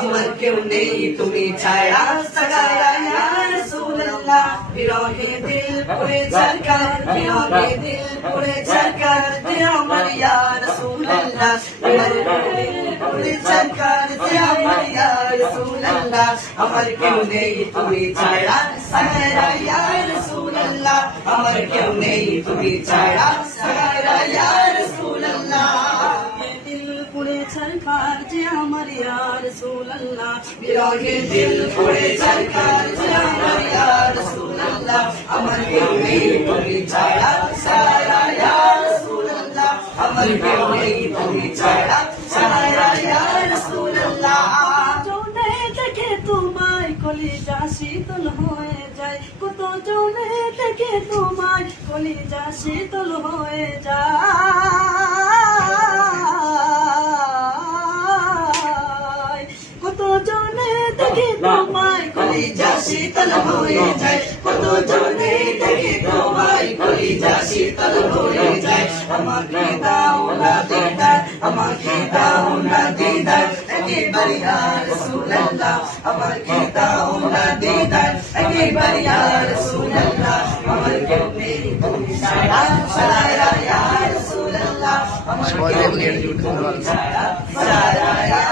আমার কেউ নেই তুমি ছাড়া সাগারা ইয়া রাসূলুল্লাহ বিরহে দিল পুরে ঝরকার বিরহে দিল পুরে ঝরকার দে আমার ইয়া রাসূলুল্লাহ বিরহে দিল পুরে ঝরকার দে আমার ইয়া রাসূলুল্লাহ আমার কেউ নেই তুমি ছাড়া সাগারা ইয়া রাসূলুল্লাহ আমার কেউ নেই তুমি ছাড়া সাগারা ইয়া রাসূলুল্লাহ सरकार जे हमारे यार रसूल अल्लाह बिरहे दिल पुरे सरकार जे हमारे यार रसूल अल्लाह अमर के नहीं तुम्ही छाड़ा सारा यार रसूल अल्लाह अमर के नहीं तुम्ही छाड़ा सारा यार रसूल अल्लाह जो नहीं देखे तुम्हारी कलिजा शीतल होए जाए कत जो नहीं देखे तुम्हारी कलिजा शीतल होए जाए তোমায় কলিজা শীতল হয়ে যায় কত জনে দেখে তোমায় কলিজা শীতল হয়ে যায় আমাকে দাও না দিদার আমাকে দাও না দিদার একেবারে ইয়া রাসূলুল্লাহ আমাকে দাও না দিদার একেবারে ইয়া রাসূলুল্লাহ আমার কেউ নেই তুমি ছাড়া সারা ইয়া রাসূলুল্লাহ আমার কেউ নেই তুমি ছাড়া সারা ইয়া